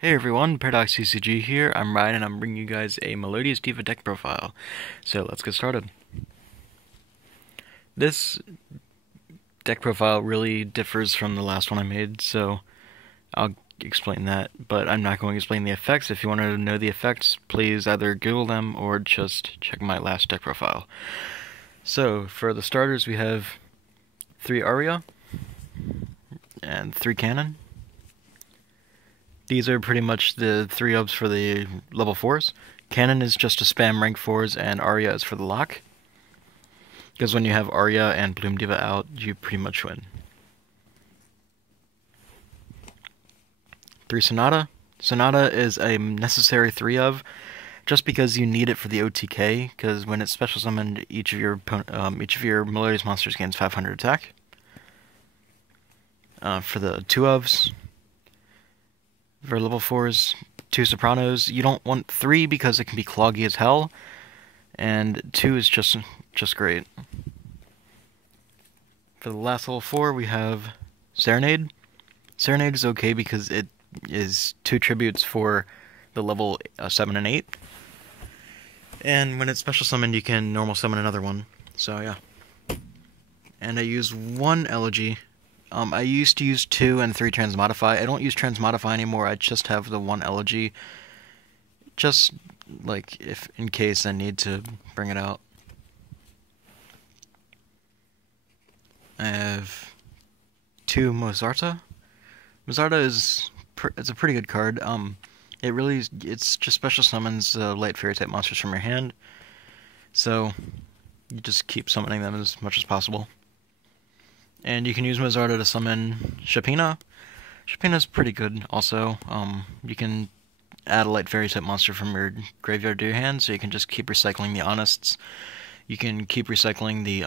Hey everyone, Paradox CCG here. I'm Ryan and I'm bringing you guys a Melodious Diva deck profile. So let's get started. This deck profile really differs from the last one I made, so I'll explain that, but I'm not going to explain the effects. If you want to know the effects, please either Google them or just check my last deck profile. So for the starters, we have 3 Aria and 3 Cannon. These are pretty much the 3 ups for the level 4s. Cannon is just to spam rank 4s, and Arya is for the lock. Because when you have Arya and Bloom Diva out, you pretty much win. 3 Sonata. Sonata is a necessary 3 of, just because you need it for the OTK, because when it's special summoned, each of your Melodious monsters gains 500 attack. For the 2 ofs, for level 4s, 2 Sopranos. You don't want 3 because it can be cloggy as hell, and 2 is just great. For the last level 4, we have Serenade. Serenade is okay because it is 2 tributes for the level 7 and 8. And when it's special summoned, you can normal summon another one. So yeah. And I use 1 Elegy. I used to use 2 and 3 Transmodify. I don't use Transmodify anymore. I just have the 1 Elegy. Just like if in case I need to bring it out. I have 2 Mozarta. Mozarta is it's a pretty good card. It's just special summons light fairy type monsters from your hand. So you just keep summoning them as much as possible. And you can use Mozarta to summon Shapina. Shapina's pretty good also. You can add a light fairy type monster from your graveyard to your hand, so you can just keep recycling the Honests. You can keep recycling the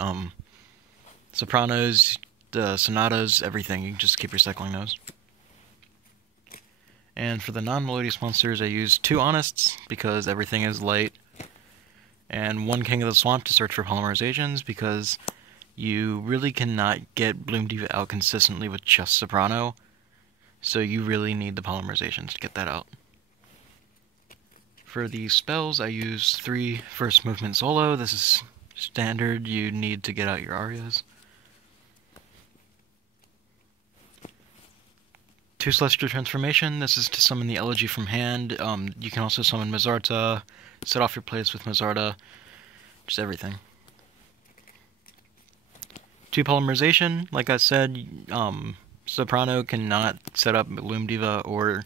Sopranos, the Sonatas, everything. You can just keep recycling those. And for the non-Melodious monsters, I use 2 Honests, because everything is light, and 1 King of the Swamp to search for polymerizations, because you really cannot get Bloom Diva out consistently with just Soprano, so you really need the polymerizations to get that out. For the spells, I use 3 First Movement Solo. This is standard. You need to get out your Arias. 2 Celestial Transformation. This is to summon the Elegy from hand. You can also summon Mozarta, set off your plays with Mozarta, just everything. 2 Polymerization. Like I said, Soprano cannot set up Bloom Diva or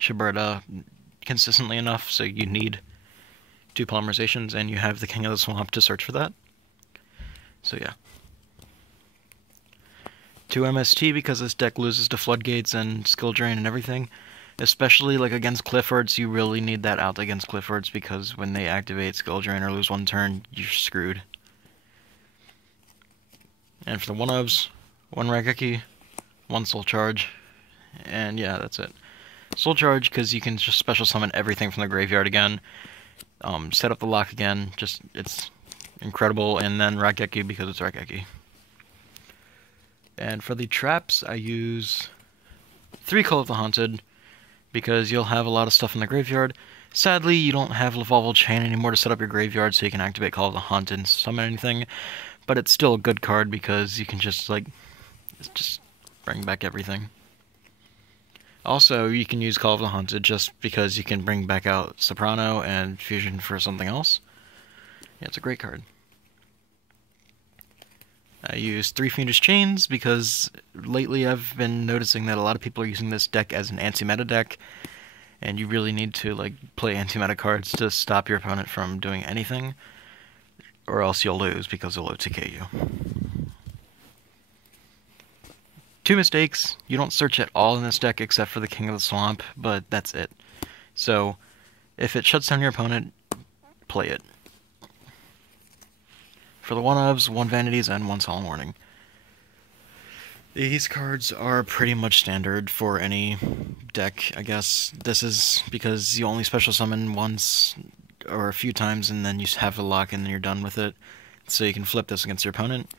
Shiberta consistently enough, so you need 2 Polymerizations, and you have the King of the Swamp to search for that. So yeah. 2 MST, because this deck loses to Floodgates and Skill Drain and everything. Especially like against Cliffords, you really need that out against Cliffords, because when they activate Skill Drain or lose 1 turn, you're screwed. And for the 1-ofs, 1 Raigeki, 1 Soul Charge, and yeah, that's it. Soul Charge, because you can just special summon everything from the graveyard again, set up the lock again, it's incredible, and then Raigeki, because it's Raigeki. And for the traps, I use 3 Call of the Haunted, because you'll have a lot of stuff in the graveyard. Sadly, you don't have Lavalval Chain anymore to set up your graveyard, so you can activate Call of the Haunted and summon anything. But it's still a good card because you can just bring back everything. Also, you can use Call of the Haunted just because you can bring back out Soprano and Fusion for something else. Yeah, it's a great card. I use 3 Fiendish Chains because lately I've been noticing that a lot of people are using this deck as an anti-meta deck, and you really need to play anti-meta cards to stop your opponent from doing anything, or else you'll lose because they'll OTK you. 2 mistakes. You don't search at all in this deck except for the King of the Swamp, but that's it. So, if it shuts down your opponent, play it. For the 1-ofs, 1 Vanities, and 1 Solemn Warning. These cards are pretty much standard for any deck, I guess. This is because you only special summon once or a few times, and then you have the lock, and then you're done with it. So you can flip this against your opponent.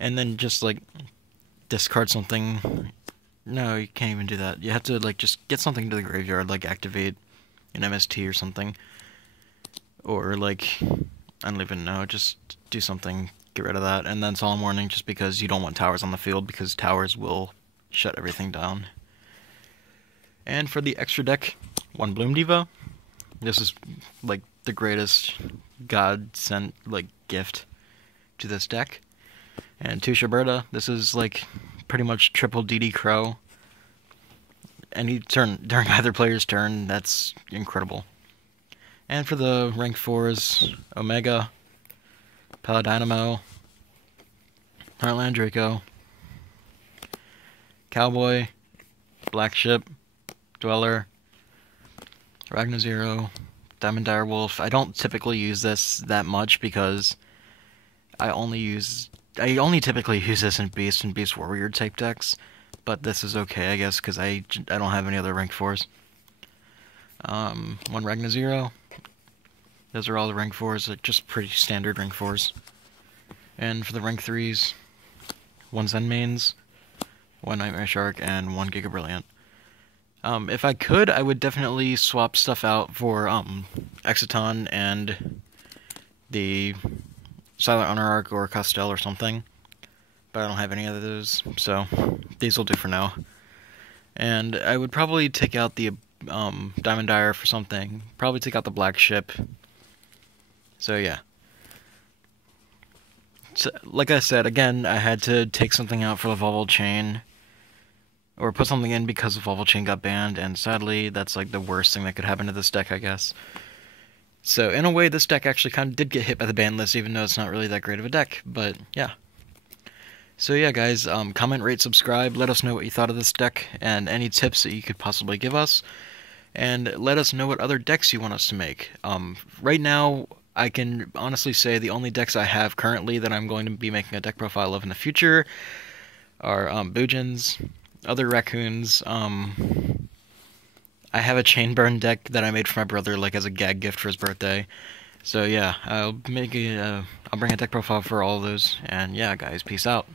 And then just, discard something No, you can't even do that. You have to, like, just get something to the graveyard, like activate an MST or something. Or, like, I don't even know, just do something, get rid of that, and then Solemn Warning just because you don't want towers on the field, because towers will shut everything down. And for the extra deck, one Bloom Diva. This is, like, the greatest God-sent, like, gift to this deck. And two Shaberta. This is, like, pretty much triple DD Crow. Any turn, during either player's turn, that's incredible. And for the rank 4s, Omega, Paladynamo, Heartland Draco, Cowboy, Black Ship, Dweller, Ragnar Zero, Diamond Direwolf. I don't typically use this that much because I only typically use this in Beast and Beast Warrior type decks, but this is okay, I guess, because I don't have any other rank 4s. One Ragnar Zero. Those are all the rank 4s, like just pretty standard rank 4s. And for the rank 3s, one Zen Mains, one Nightmare Shark, and one Giga Brilliant. If I could, I would definitely swap stuff out for Exciton and the Silent Honor or Costel or something. But I don't have any of those, so these will do for now. And I would probably take out the Diamond Dire for something. Probably take out the Black Ship. So yeah. So, like I said, again, I had to take something out for the Volval Chain. Or put something in because the Volval Chain got banned, and sadly, that's like the worst thing that could happen to this deck, I guess. So, in a way, this deck actually kind of did get hit by the ban list, even though it's not really that great of a deck, but yeah. So yeah, guys, comment, rate, subscribe, let us know what you thought of this deck, and any tips that you could possibly give us, and let us know what other decks you want us to make. Right now, I can honestly say the only decks I have currently that I'm going to be making a deck profile of in the future are Boojins, other raccoons. I have a Chainburn deck that I made for my brother, like as a gag gift for his birthday. So yeah, I'll bring a deck profile for all of those. And yeah, guys, peace out.